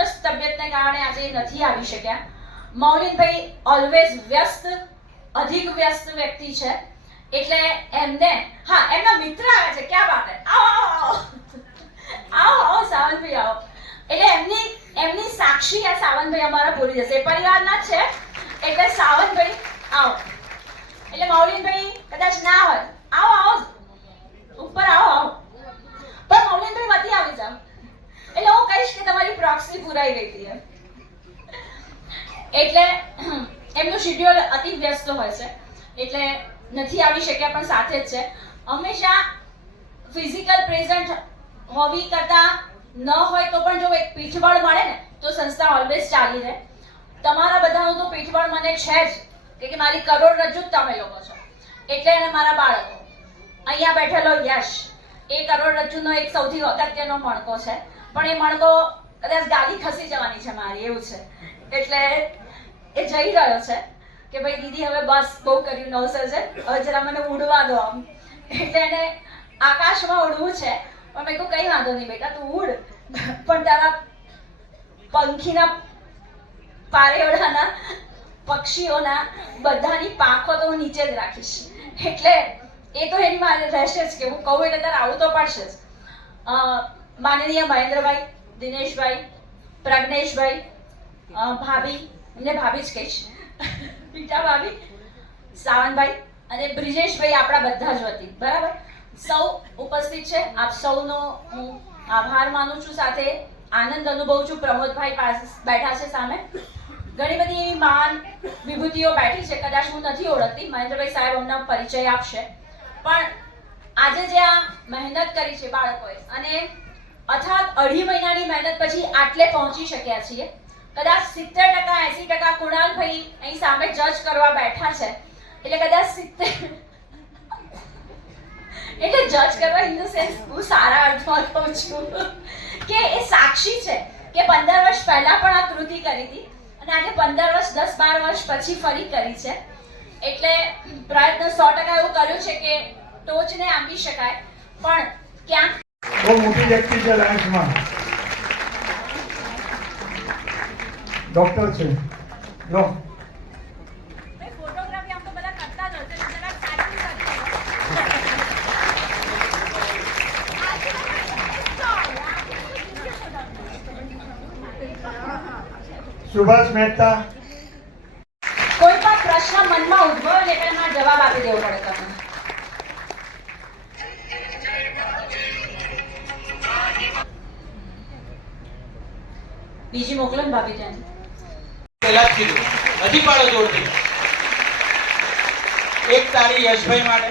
તંદુરસ્ત તબિયતને કારણે આજે નથી આવી શક્યા. મૌલિનભાઈ ઓલવેઝ વ્યસ્ત, અધિક વ્યસ્ત વ્યક્તિ છે. એટલે એમને, હા, એમના મિત્ર આવે છે. ક્યાં વાત આવો આવો આવો. આવો સાવંતભાઈ, આવો. એટલે એમની એમની સાક્ષી આ સાવંતભાઈ અમારા બોલી જશે. પરિવારના છે. એટલે સાવંતભાઈ, આવો. એટલે મૌલિનભાઈ કદાચ ના હોય. આવો આવો. વ્યસ્ત હોય છે. એટલે નથી આવી શક્યા, પણ સાથે જ છે. હંમેશા ફિઝિકલ પ્રેઝન્ટ હોવી કરતા ન હોય તો પણ જો એક પીઠબળ મળે ને, તો સંસ્થા ઓલવેઝ ચાલી રહે. તમારા બધાનું તો પીઠબળ મને છે જ કે મારી કરોડરજ્જુ તમે લોકો છો. એટલે અને મારા બાળકો. અહીંયા બેઠેલો યશ, એ કરોડરજ્જુનો એક સૌથી અગત્યનો મણકો છે. પણ એ મણકો કદાચ ગાડી ખસી જવાની છે મારી, એવું છે. એટલે એ જઈ રહ્યો છે. કે ભાઈ દીદી, હવે બસ બહુ કર્યું નવસર છે. હવે જરા મને ઉડવા દો આમ. એટલે એને આકાશમાં ઉડવું છે. પણ મેં કહ્યું કઈ વાંધો નહીં બેટા, તું ઉડ. પણ તારા પંખીના પારેવડાના પક્ષીઓના બધાની પાંખો તો હું નીચે જ રાખીશ. એટલે એ તો એની મારે રહેશે જ કે હું કહું એટલે તારે આવું તો પડશે જ. માનનીય મહેન્દ્રભાઈ, દિનેશભાઈ, પ્રજ્ઞેશભાઈ ભાભી, એમને ભાભી જ કહીશ. પીટા ભાભી સાવનભાઈ અને બ્રિજેશભાઈ આપણા બધા જ વતી. બરાબર? સૌ ઉપસ્થિત છે. આપ સૌનો હું આભાર માનું છું. સાથે આનંદ અનુભવું છું. પ્રમોદભાઈ પાસે બેઠા છે સામે. ઘણી બધી એવી મહાન વિભૂતિઓ બેઠી છે. કદાચ હું નથી ઓળખતી. મહેન્દ્રભાઈ સાહેબ અમને પરિચય આપશે. પણ આજે જે આ મહેનત કરી છે બાળકોએ અને અથાગ અઢી મહિનાની મહેનત પછી આટલે પહોંચી શક્યા છીએ કદાચ સિત્તેર ટકા, એસી ટકા કુણાલભાઈ અહીં સામે જજ કરવા બેઠા છે. એટલે કદાચ સિત્તેર એટલે જજ કરવા ઇન ધ સેન્સ હું સારા અર્થમાં કહું છું કે એ સાક્ષી છે કે પંદર વર્ષ પહેલા પણ આ કૃતિ કરી હતી અને આજે પંદર વર્ષ, દસ, બાર વર્ષ પછી ફરી કરી છે. એટલે પ્રયત્ન સો ટકા એવું કર્યું છે કે ટોચને આંબી શકાય. પણ ક્યાંક બહુ મોટી વ્યક્તિ છે લાઈફમાં ડોક્ટર છે. જ સુભાષ મહેતા. કોઈ પણ પ્રશ્ન મનમાં ઉદ્ભવે એટલે એમાં જવાબ આપી દેવો પડે તમને. બીજી મોકલો ને ભાભી ત્યાં. પહેલા જ કીધું. હજી પાડો જોડતી એક તારી યશભાઈ માટે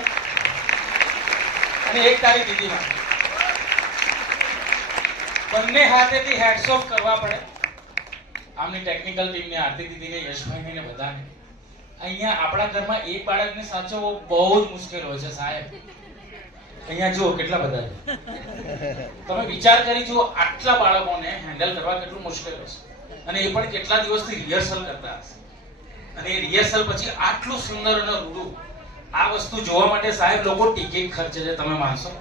અને એક તારી દીદી માટે. બંને હાથેથી હેડ્સ ઓફ કરવા પડે. આમની ટેકનિકલ ટીમને આરતી દીદીને, યશભાઈને બધાને. અહીંયા આપણા ઘરમાં એ બાળકને સાચવવો બહુ જ મુશ્કેલ હોય છે સાહેબ. અહીંયા જુઓ કેટલા બધા છે. તમે વિચાર કરી જુઓ આટલા બાળકોને હેન્ડલ કરવા કેટલું મુશ્કેલ હશે અને એ પણ કેટલા દિવસથી રિહર્સલ કરતા હશે. અને એ રિહર્સલ પછી આટલું સુંદર અને રૂડું, આ વસ્તુ જોવા માટે સાહેબ લોકો ટિકિટ ખર્ચે છે, તમે માનશો?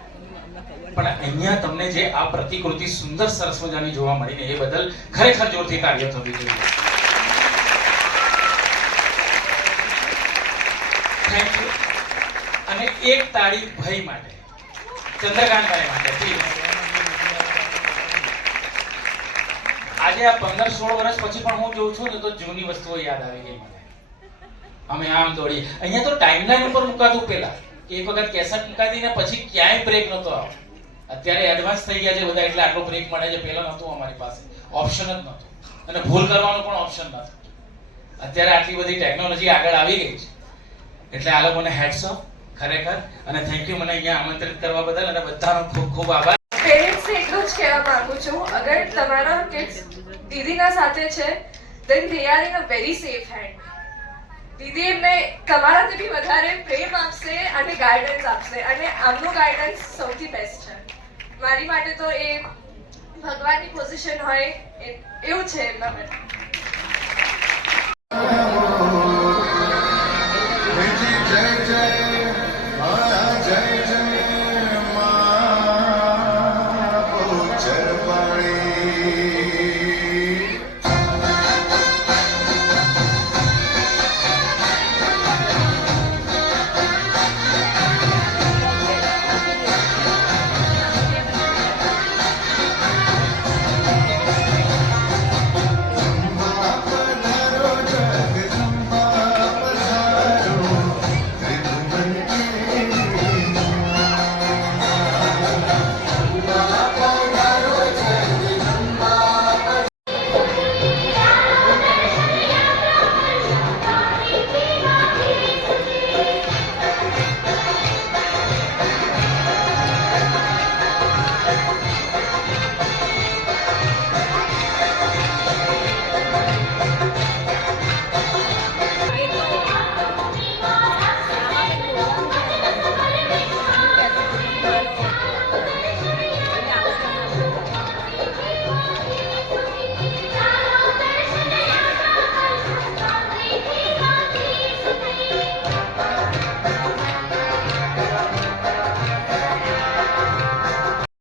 પણ અહીંયા તમને જે આ પ્રતિકૃતિ સુંદર સરસ મજાની જોવા મળીને એ બદલ ખરેખર જોરથી કાર્ય થવી જોઈએ. અને એક તાળી ભાઈ માટે ચંદ્રકાંતભાઈ માટે, please. આજે આ પંદર સોળ વર્ષ પછી પણ હું જોઉં છું ને તો જૂની વસ્તુઓ યાદ આવી ગઈ મને. અમે આમ દોડી અહીંયા તો ટાઈમલાઈન ઉપર મુકાતું પેલા. એક વખત કેસેટ મુકાતી ને પછી ક્યાંય બ્રેક નતો આવ્યો અત્યારે એડવાન્સ થઈ ગયા છે બધા, એટલે આટલો બ્રેક મળે છે. પહેલા નહોતું અમારી પાસે. ઓપ્શન જ નહોતો. અને ભૂલ કરવાનો પણ ઓપ્શન નહોતો. અત્યારે આટલી બધી ટેકનોલોજી આગળ આવી ગઈ છે. એટલે આ લોકોને હેડ્સ ઓફ ખરેખર. અને થેન્ક યુ મને અહીંયા આમંત્રિત કરવા બદલ. અને બધાનો ખૂબ ખૂબ આભાર. પેરેન્ટ્સને એટલું જ કહેવા માંગુ છું. અગર તમારા કિડ્સ દીદીના સાથે છે. Then they are in a very safe hand દીદી એમને તમારાથી બી વધારે પ્રેમ આપશે અને ગાઈડન્સ આપશે. અને આમનું ગાઈડન્સ સૌથી બેસ્ટ છે. મારી માટે તો એ ભગવાનની પોઝિશન હોય એવું છે એમના માટે.